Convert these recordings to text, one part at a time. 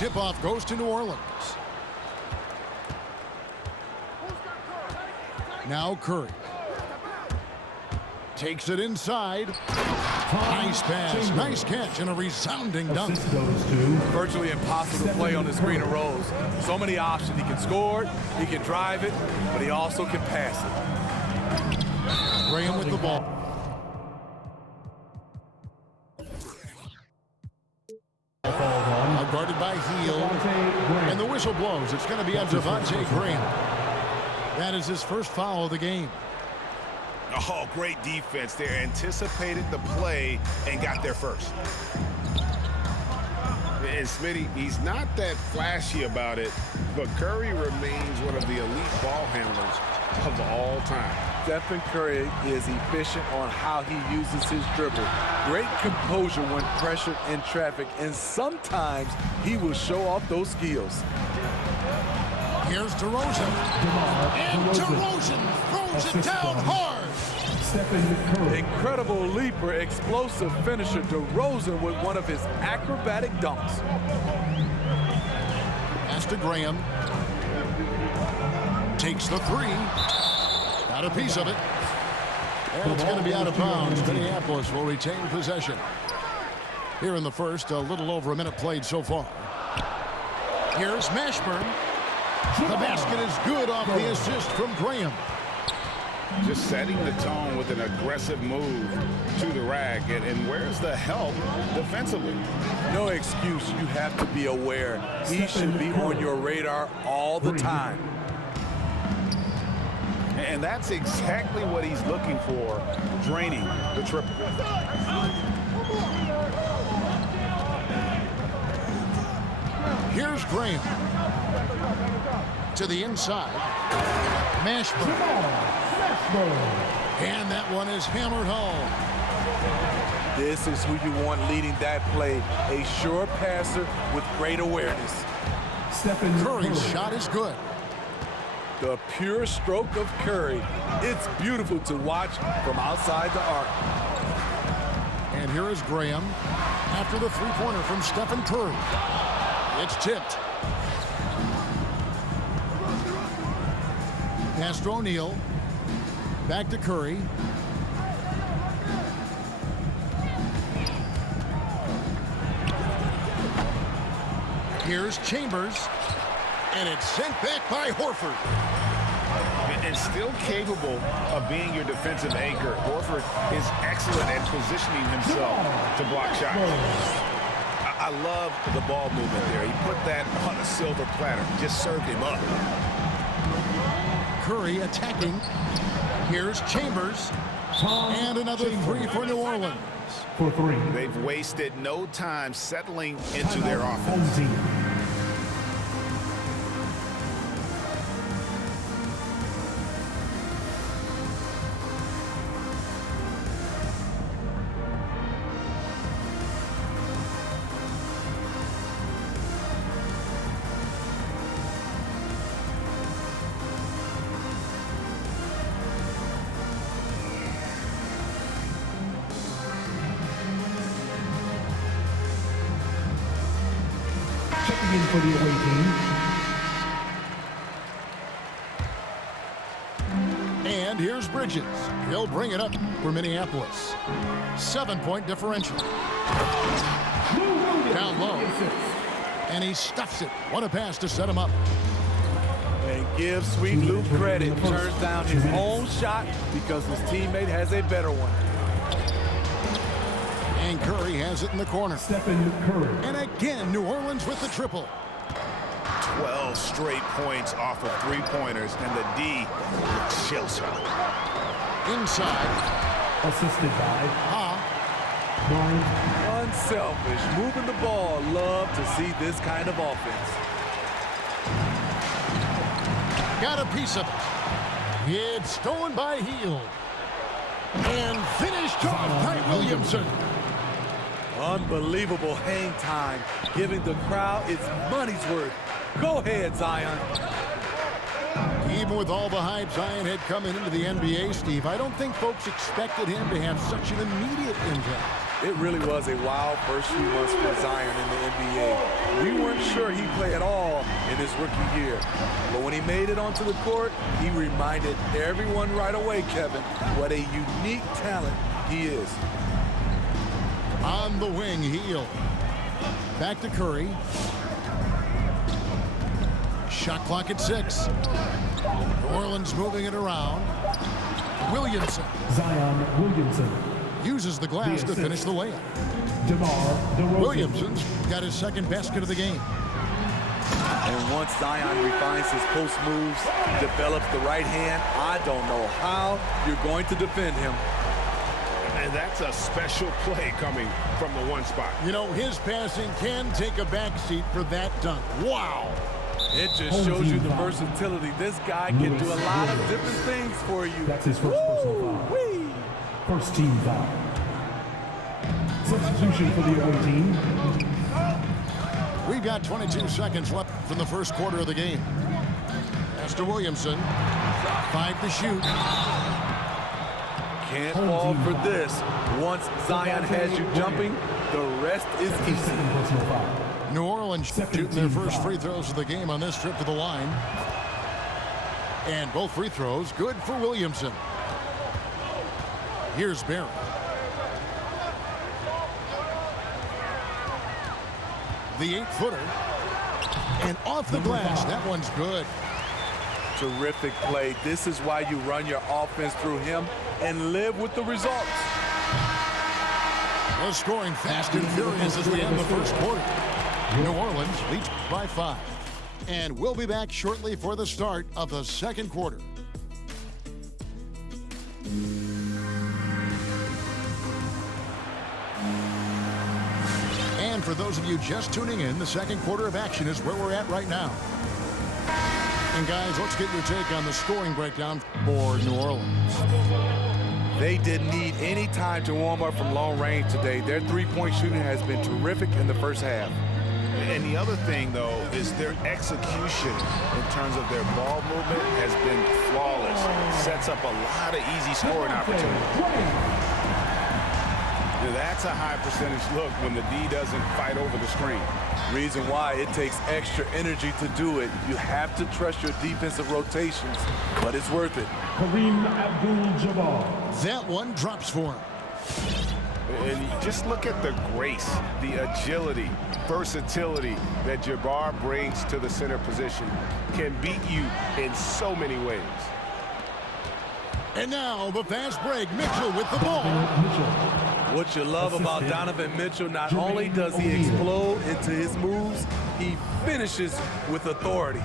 tip-off goes to New Orleans. Now Curry. Takes it inside. Nice pass, nice catch, and a resounding dunk. Virtually impossible to play on the screen and rolls. So many options. He can score it, he can drive it, but he also can pass it. Graham with the ball. Now guarded by Hield. And the whistle blows. It's going to be on Devontae Graham. That is his first foul of the game. Oh, great defense there. Anticipated the play and got there first. And Smitty, he's not that flashy about it, but Curry remains one of the elite ball handlers of all time. Stephen Curry is efficient on how he uses his dribble. Great composure when pressured in traffic, and sometimes he will show off those skills. Here's DeRozan. And DeRozan throws it down hard. Incredible leaper, explosive finisher, DeRozan with one of his acrobatic dunks. Pass to Graham. Takes the three. Got a piece of it. And it's going to be out of bounds. Minneapolis will retain possession. Here in the first, a little over a minute played so far. Here's Mashburn. The basket is good off the assist from Graham. Just setting the tone with an aggressive move to the rack. And where's the help defensively? No excuse. You have to be aware. He should be on your radar all the time. And that's exactly what he's looking for, draining the triple. Here's Graham. To the inside. Mashburn. And that one is hammered home. This is who you want leading that play. A sure passer with great awareness. Curry's shot is good. The pure stroke of Curry. It's beautiful to watch from outside the arc. And here is Graham after the three-pointer from Stephen Curry. It's tipped. Pass to O'Neal. Back to Curry. Here's Chambers. And it's sent back by Horford. And still capable of being your defensive anchor. Horford is excellent at positioning himself to block shots. I love the ball movement there. He put that on a silver platter. Just served him up. Curry attacking. Here's Chambers. And another three for New Orleans. They've wasted no time settling into their offense. In for the away team. And here's Bridges. He'll bring it up for Minneapolis. 7-point differential. Down low. And he stuffs it. What a pass to set him up. And give Sweet Luke credit. Turns down his own shot because his teammate has a better one. And Curry has it in the corner. Stephen Curry. And again, New Orleans with the triple. 12 straight points off of three-pointers, and the D looks shell-shocked. Inside. Assisted by Unselfish, moving the ball. Love to see this kind of offense. Got a piece of it. It's stolen by Hield. And finished off by Williamson. Unbelievable hang time, giving the crowd its money's worth. Go ahead, Zion. Even with all the hype Zion had coming into the NBA, Steve, I don't think folks expected him to have such an immediate impact. It really was a wild first few months for Zion in the NBA. We weren't sure he'd play at all in his rookie year. But when he made it onto the court, he reminded everyone right away, Kevin, what a unique talent he is. On the wing, Heel. Back to Curry. Shot clock at 6. New Orleans moving it around. Williamson. Zion Williamson. Uses the glass to finish the layup. DeMar DeRozan. Williamson's got his second basket of the game. And once Zion refines his post moves, develops the right hand, I don't know how you're going to defend him. And that's a special play coming from the one spot. You know, his passing can take a backseat for that dunk. Wow. It just shows you the versatility. This guy can do a lot of different things for you. That's his first personal foul. First team foul. Substitution for the away team. We've got 22 seconds left from the first quarter of the game. As to Williamson, 5 to shoot. Can't fall for this. Once Zion has you jumping, the rest is easy. Second personal foul. New Orleans shooting their first free throws of the game on this trip to the line. And both free throws good for Williamson. Here's Barrett. The 8-footer. And off the glass. That one's good. Terrific play. This is why you run your offense through him and live with the results. Well, scoring fast and furious as we end the first quarter. New Orleans leads by 5. And we'll be back shortly for the start of the second quarter. And for those of you just tuning in, the second quarter of action is where we're at right now. And guys, let's get your take on the scoring breakdown for New Orleans. They didn't need any time to warm up from long range today. Their three-point shooting has been terrific in the first half. And the other thing, though, is their execution in terms of their ball movement has been flawless. Sets up a lot of easy scoring opportunities. That's a high percentage look when the D doesn't fight over the screen. Reason why it takes extra energy to do it. You have to trust your defensive rotations, but it's worth it. Kareem Abdul-Jabbar. That one drops for him. And just look at the grace, the agility, versatility that Jabbar brings to the center position. Can beat you in so many ways. And now the fast break. Mitchell with the ball. What you love about Donovan Mitchell, not only does he explode into his moves, he finishes with authority.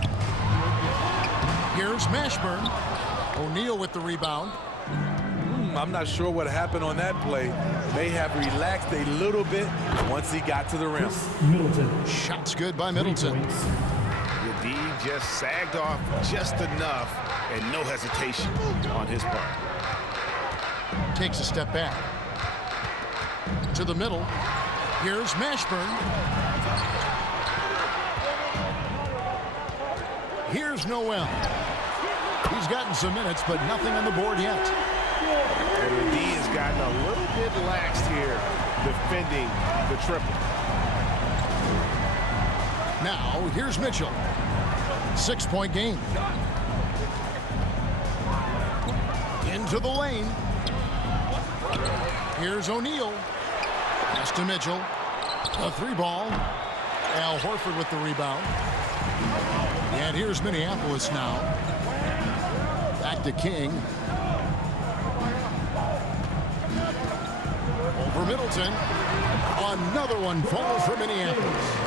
Here's Mashburn. O'Neal with the rebound. I'm not sure what happened on that play. May have relaxed a little bit once he got to the rim. Middleton. Shots good by Middleton. The D just sagged off just enough and no hesitation on his part. Takes a step back. To the middle. Here's Mashburn. Here's Noel. He's gotten some minutes, but nothing on the board yet. And the D has gotten a little bit laxed here defending the triple. Now, here's Mitchell. 6-point game. Into the lane. Here's O'Neal. Pass to Mitchell. A 3-ball. Al Horford with the rebound. And here's Minneapolis now. Back to King. Over Middleton. Another one falls for Minneapolis.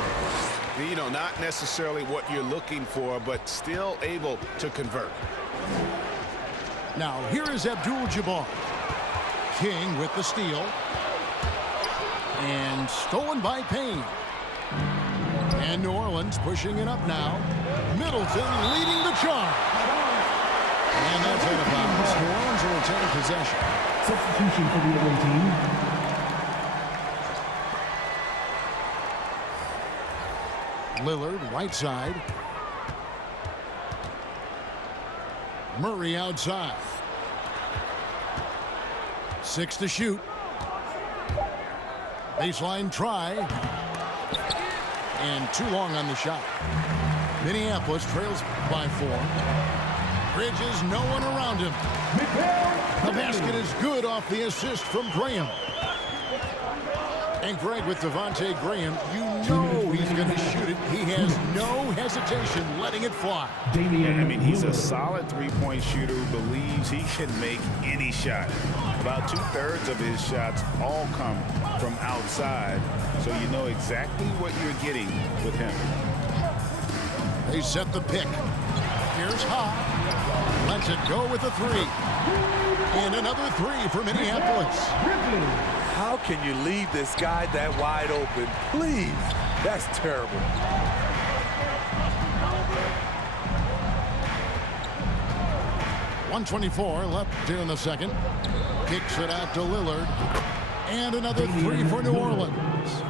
You know, not necessarily what you're looking for, but still able to convert. Now, here is Abdul-Jabbar. King with the steal. And stolen by Payne. And New Orleans pushing it up now. Middleton leading the charge. And that's out of bounds. New Orleans will retain possession. Substitution for the away team. Lillard, right side. Murray outside. 6 to shoot. Baseline try. And too long on the shot. Minneapolis trails by 4. Bridges, no one around him. The basket is good off the assist from Graham. And Greg, with Devontae Graham, you know he's going to shoot it. He has no hesitation letting it fly. I mean, he's a solid three-point shooter who believes he can make any shot. About 2/3 of his shots all come from outside, so you know exactly what you're getting with him. They set the pick. Here's Ha. Lets it go with a 3. And another 3 for Minneapolis. How can you leave this guy that wide open? Please. That's terrible. .124 left here in the second. Kicks it out to Lillard. And another 3 for New Orleans.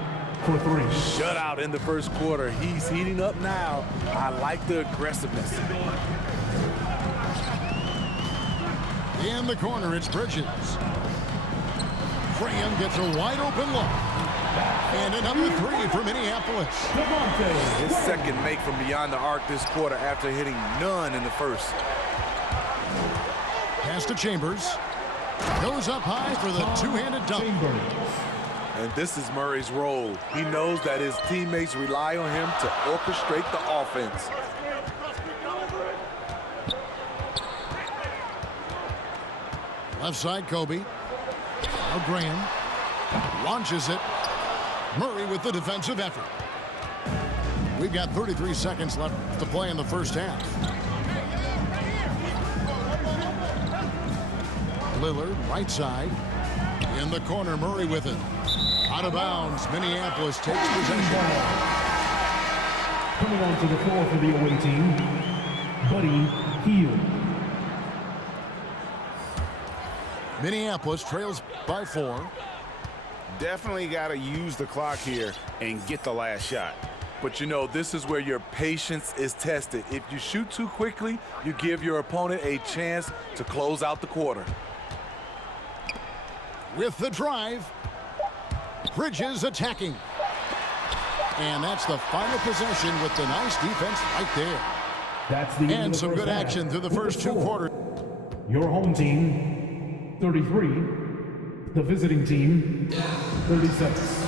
For 3. Shutout in the first quarter. He's heating up now. I like the aggressiveness. In the corner, it's Bridges. Graham gets a wide open look. And another 3 for Minneapolis. His second make from beyond the arc this quarter after hitting none in the first. Pass to Chambers. Goes up high for the two-handed dunk. And this is Murray's role. He knows that his teammates rely on him to orchestrate the offense. Left side, Kobe. Now Graham launches it. Murray with the defensive effort. We've got 33 seconds left to play in the first half. Lillard, right side. In the corner, Murray with it. Out of bounds, Minneapolis takes possession. Coming onto the floor for the away team, Buddy Hield. Minneapolis trails by 4. Definitely got to use the clock here and get the last shot. But you know, this is where your patience is tested. If you shoot too quickly, you give your opponent a chance to close out the quarter. With the drive, Bridges attacking. And that's the final possession with the nice defense right there. That's the end And of the some first good half. action through the With first 2 score, quarters. Your home team, 33. The visiting team, 36.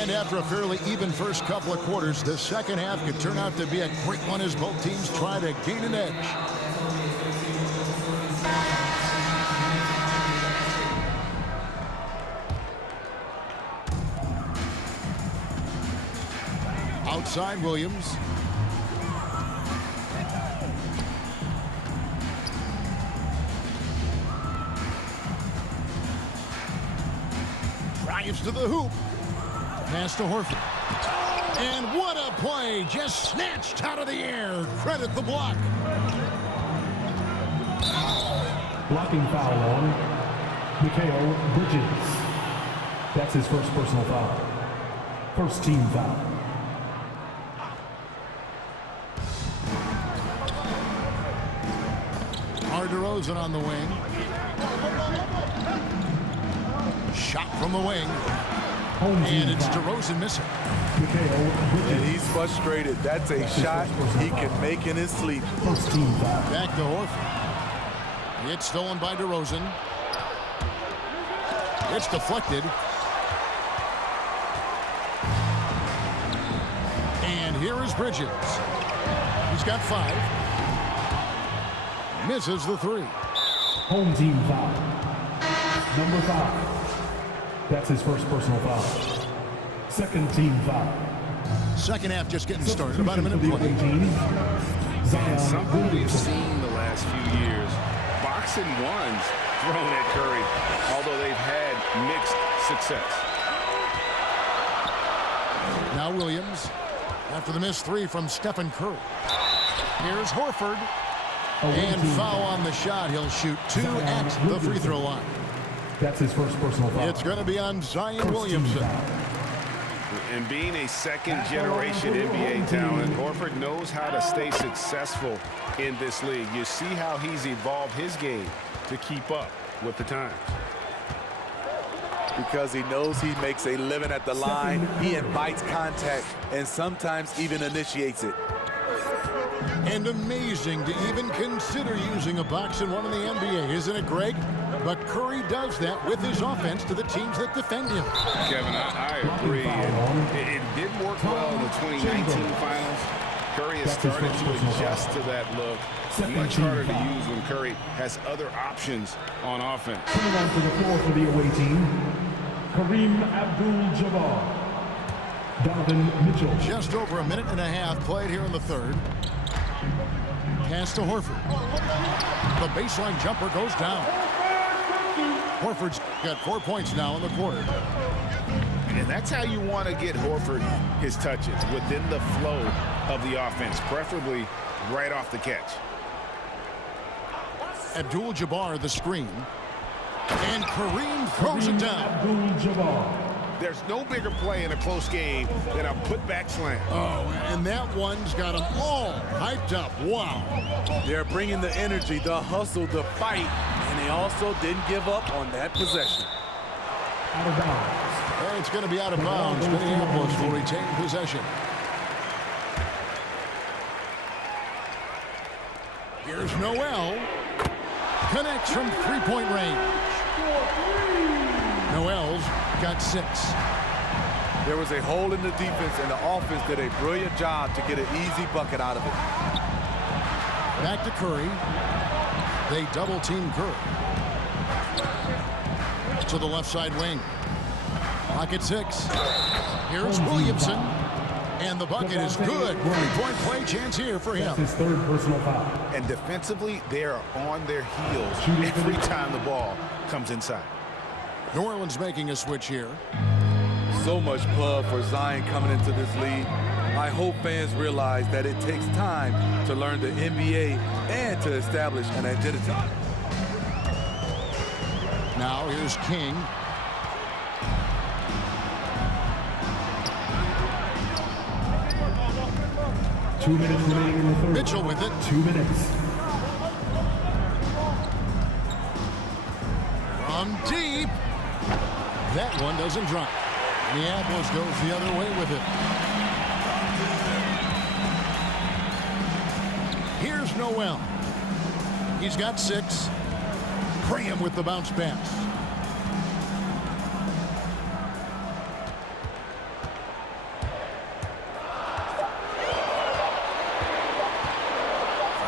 And after a fairly even first couple of quarters, the second half could turn out to be a great one as both teams try to gain an edge. Outside, Williams. Drives to the hoop. Pass to Horford. And what a play. Just snatched out of the air. Credit the block. Blocking foul on Mikal Bridges. That's his first personal foul. First team foul. DeRozan on the wing. Shot from the wing. And it's DeRozan missing. And he's frustrated. That's a shot he can make in his sleep. First team foul. Back to Horford. It's stolen by DeRozan. It's deflected. And here is Bridges. He's got 5. Misses the 3. Home team foul. Number 5. That's his first personal foul. Second team foul. Second half just getting started. About a minute play. And something we've seen the last few years. Boxing ones thrown at Curry, although they've had mixed success. Now Williams after the missed 3 from Stephen Curry. Here's Horford. And foul on the shot. He'll shoot 2 at the free throw line. That's his first personal foul. It's going to be on Zion Williamson. And being a second-generation NBA talent, Horford knows how to stay successful in this league. You see how he's evolved his game to keep up with the times. because he knows he makes a living at the line. He invites contact and sometimes even initiates it. And amazing to even consider using a box and one in the NBA, isn't it, Greg? But Curry does that with his offense to the teams that defend him. Kevin, I agree. It did work well in the 2019 finals. Curry has started to adjust to that look. Much harder to use when Curry has other options on offense. Coming onto the floor for the away team, Kareem Abdul-Jabbar. Donovan Mitchell. Just over a minute and a half played here in the third. Pass to Horford. The baseline jumper goes down. Horford's got 4 points now in the quarter. And that's how you want to get Horford his touches, within the flow of the offense, preferably right off the catch. Abdul-Jabbar the screen. And Kareem throws it down. Abdul-Jabbar. There's no bigger play in a close game than a putback slam. Oh, and that one's got them all hyped up. Wow. They're bringing the energy, the hustle, the fight, and they also didn't give up on that possession. Out of bounds. And it's going to be out of bounds. Minneapolis will retain possession. Here's Noel. Connects from three-point range. Noel's got 6. There was a hole in the defense, and the offense did a brilliant job to get an easy bucket out of it. Back to Curry. They double-team Curry. To the left side wing. Clock at 6. Here's Williamson. And the bucket is good. Three-point play chance here for him. That's his third personal foul. And defensively, they are on their heels every time the ball comes inside. New Orleans making a switch here. So much pub for Zion coming into this league. I hope fans realize that it takes time to learn the NBA and to establish an identity. Now here's King. Two minutes remaining in the third. Mitchell with it. 2 minutes. From deep. That one doesn't drop. Minneapolis goes the other way with it. Here's Noel. He's got 6. Graham with the bounce pass.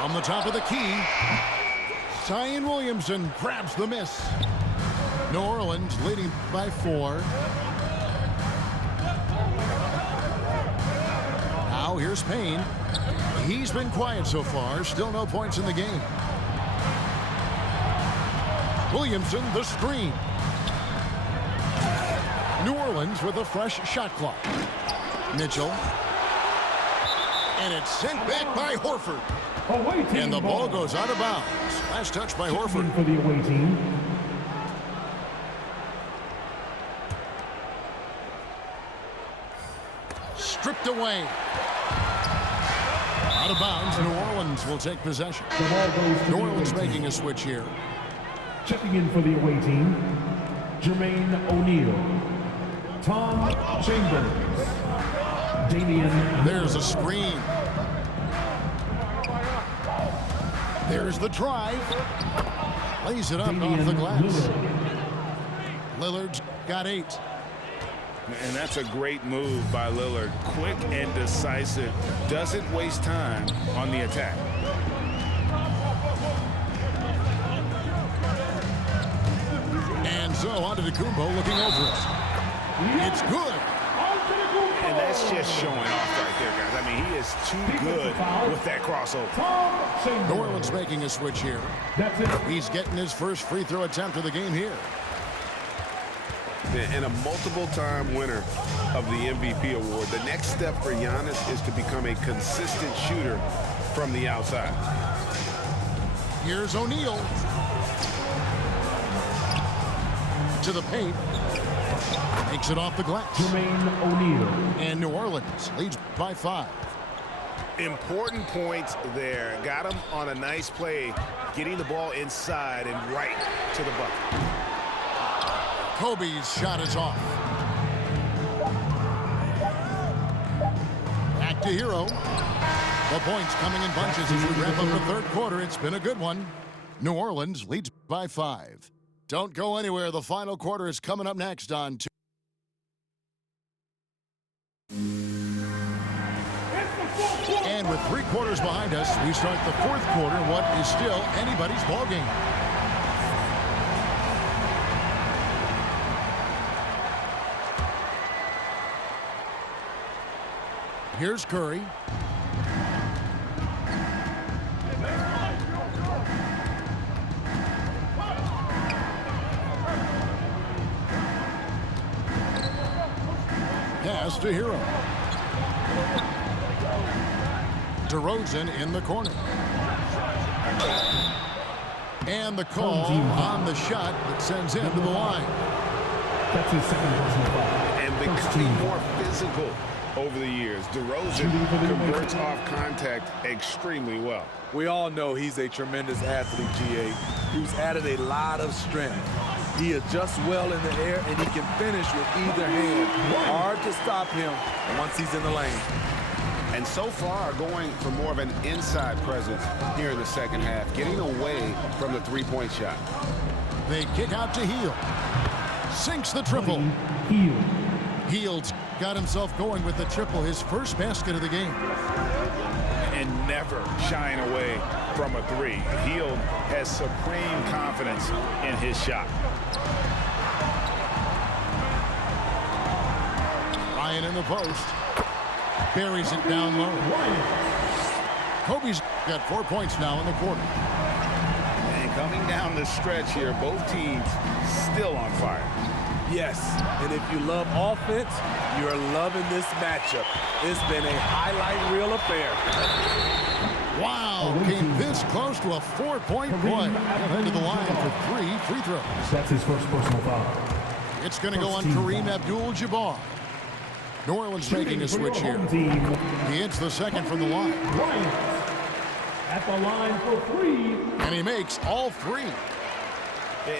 From the top of the key, Zion Williamson grabs the miss. New Orleans leading by 4. Now here's Payne. He's been quiet so far. Still no points in the game. Williamson the screen. New Orleans with a fresh shot clock. Mitchell. And it's sent back by Horford. Away team And the ball goes out of bounds. Last touch by Horford. For the away team. Stripped away. Out of bounds. New Orleans will take possession. The ball goes to New the Orleans away team. making a switch here. Checking in for the away team, Jermaine O'Neal, Tom Chambers, Damian. There's a screen. There's the drive. Lays it up off the glass. Lillard's got 8. And that's a great move by Lillard. Quick and decisive. Doesn't waste time on the attack. And so on to Kumbo looking over it. It's good. And that's just showing off right there, guys. I mean, he is too good with that crossover. New Orleans making a switch here. That's it. He's getting his first free throw attempt of the game here. And a multiple-time winner of the MVP award. The next step for Giannis is to become a consistent shooter from the outside. Here's O'Neal. To the paint. Takes it off the glass. Jermaine O'Neal. And New Orleans leads by 5. Important points there. Got him on a nice play, getting the ball inside and right to the bucket. Kobe's shot is off. Back to Hero. The points coming in bunches as we wrap up the third quarter. It's been a good one. New Orleans leads by 5. Don't go anywhere. The final quarter is coming up next on 2. And with 3 quarters behind us, we start the fourth quarter. What is still anybody's ballgame. Here's Curry. Pass to Hero. DeRozan in the corner. And the call on the shot that sends him to the line. That's his second personal foul. And becoming more physical over the years, DeRozan converts off contact extremely well. We all know he's a tremendous athlete, GA, who's added a lot of strength. He adjusts well in the air, and he can finish with either hand. Hard to stop him once he's in the lane. And so far, going for more of an inside presence here in the second half, getting away from the three-point shot. They kick out to Hield. Sinks the triple. Hield. Hield's got himself going with the triple, his first basket of the game. And never shying away from a three. Hield has supreme confidence in his shot. Ryan in the post. Buries it down low. Kobe's got 4 points now in the quarter. And coming down the stretch here, both teams still on fire. Yes, and if you love offense, you're loving this matchup. It's been a highlight reel affair. Wow, came this close to a 4-point play. He'll head to the line for 3 free throws. That's his first personal foul. It's going to go on Kareem Abdul-Jabbar. New Orleans making a switch here. He hits the second from the line. At the line for 3. And he makes all 3.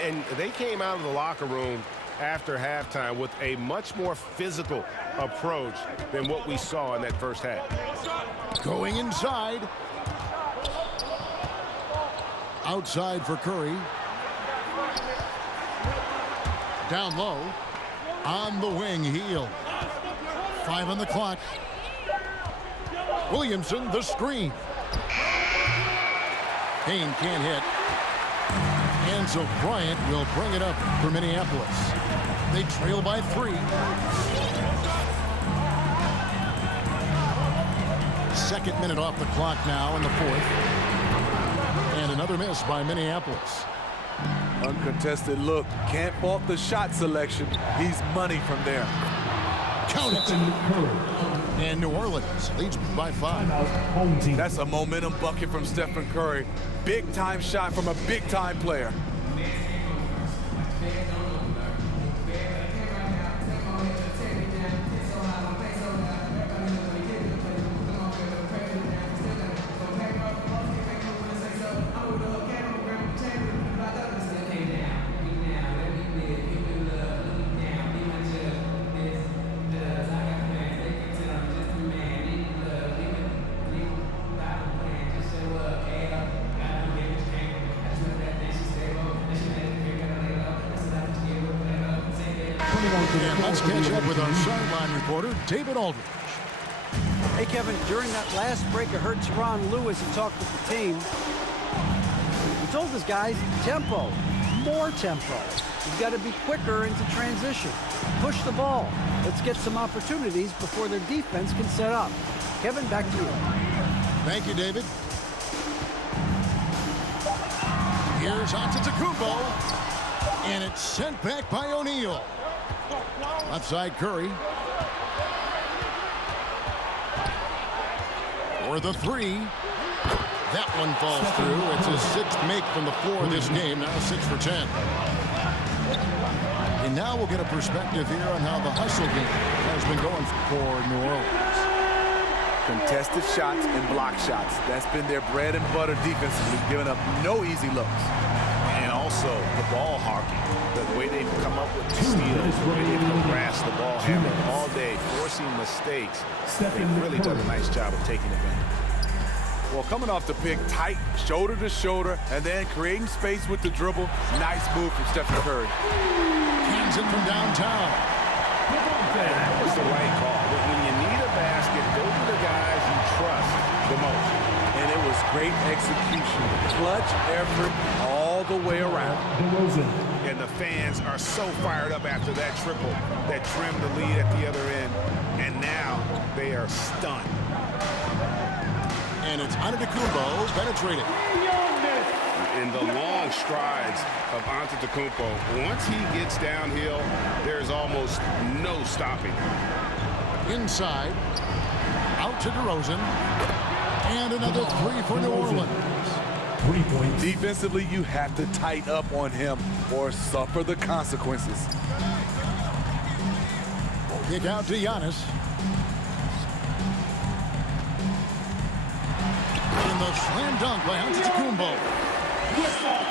And they came out of the locker room after halftime with a much more physical approach than what we saw in that first half. Going inside. Outside for Curry. Down low. On the wing, Hield. 5 on the clock. Williamson, the screen. Payne can't hit. And so Bryant will bring it up for Minneapolis. They trail by 3. Second minute off the clock now in the fourth. And another miss by Minneapolis. Uncontested look. Can't fault the shot selection. He's money from there. Count it. And New Orleans leads by 5. Home team. That's a momentum bucket from Stephen Curry. Big-time shot from a big-time player. And let's catch up with our sideline reporter, David Aldridge. Hey, Kevin, during that last break, I heard Teron Lewis and talked with the team. He told his guys, tempo, more tempo. You've got to be quicker into transition. Push the ball. Let's get some opportunities before their defense can set up. Kevin, back to you. Thank you, David. Here's Antetokounmpo. And it's sent back by O'Neal. Left side, Curry. For the 3. That one falls through. It's his 6th make from the floor this game. Now 6 for 10. And now we'll get a perspective here on how the hustle game has been going for New Orleans. Contested shots and block shots. That's been their bread and butter defensively, giving up no easy looks. And also the ball hawking, the way they've come up with the steals, the way they've harassed the ball handler all day, forcing mistakes. They've really done a nice job of taking advantage. Well, coming off the pick, tight, shoulder to shoulder, and then creating space with the dribble. Nice move from Stephen Curry. Hands it from downtown. That was the right call. When you need a basket, go to the guys you trust the most. And it was great execution. Clutch effort all the way around. And the fans are so fired up after that triple that trimmed the lead at the other end. And now they are stunned. And it's Antetokounmpo penetrating. In the long strides of Antetokounmpo, once he gets downhill, there's almost no stopping. Inside. Out to DeRozan. And another three for New Orleans. 3 points. Defensively, you have to tighten up on him or suffer the consequences. Kick out to Giannis. And the slam dunk by Antetokounmpo.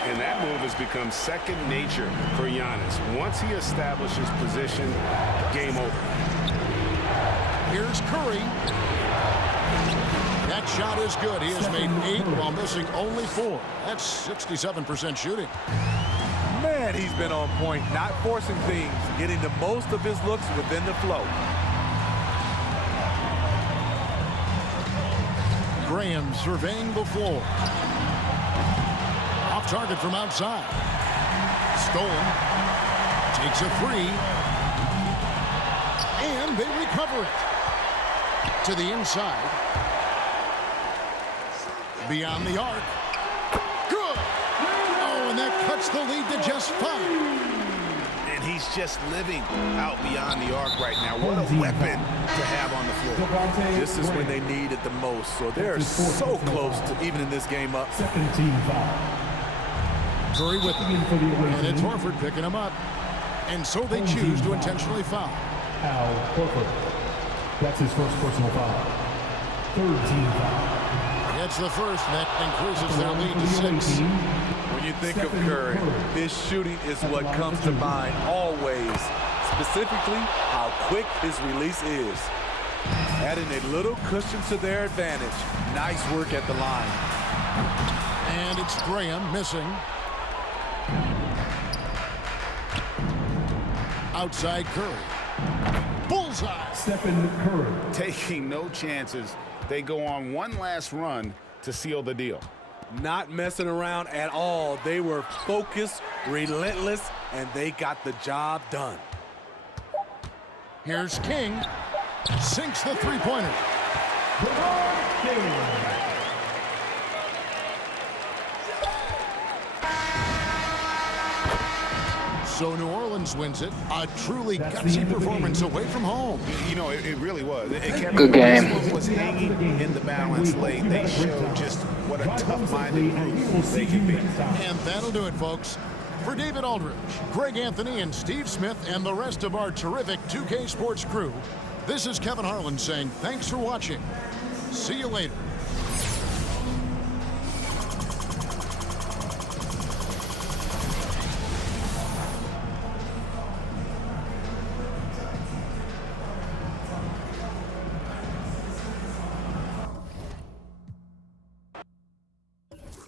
And that move has become second nature for Giannis. Once he establishes position, game over. Here's Curry. That shot is good. He has made 8 while missing only 4. That's 67% shooting. Man, he's been on point, not forcing things, getting the most of his looks within the flow. Graham surveying the floor. Off target from outside. Stolen. Takes a 3. And they recover it. To the inside. Beyond the arc. Good. Oh, and that cuts the lead to just 5. And he's just living out beyond the arc right now. What a weapon to have on the floor. This is when they need it the most, so they're so close to evening this game up. Second team foul. Curry with him. And it's Horford picking him up. And so they choose to intentionally foul. Al Horford. That's his first personal foul. Third team foul. It's the first, and that increases their lead to 6. When you think of Curry, his shooting is what comes to mind always. Specifically, how quick his release is. Adding a little cushion to their advantage. Nice work at the line. And it's Graham missing. Outside Curry. Bullseye. Stephen Curry. Taking no chances. They go on one last run to seal the deal. Not messing around at all. They were focused, relentless, and they got the job done. Here's King. Sinks the three-pointer. So New Orleans wins it. A truly gutsy performance away from home. You know, it really was. Kevin, Good game. This one was hanging in the balance late. They showed just what a tough-minded group they can be. And that'll do it, folks. For David Aldridge, Greg Anthony, and Steve Smith, and the rest of our terrific 2K Sports crew, this is Kevin Harlan saying thanks for watching. See you later.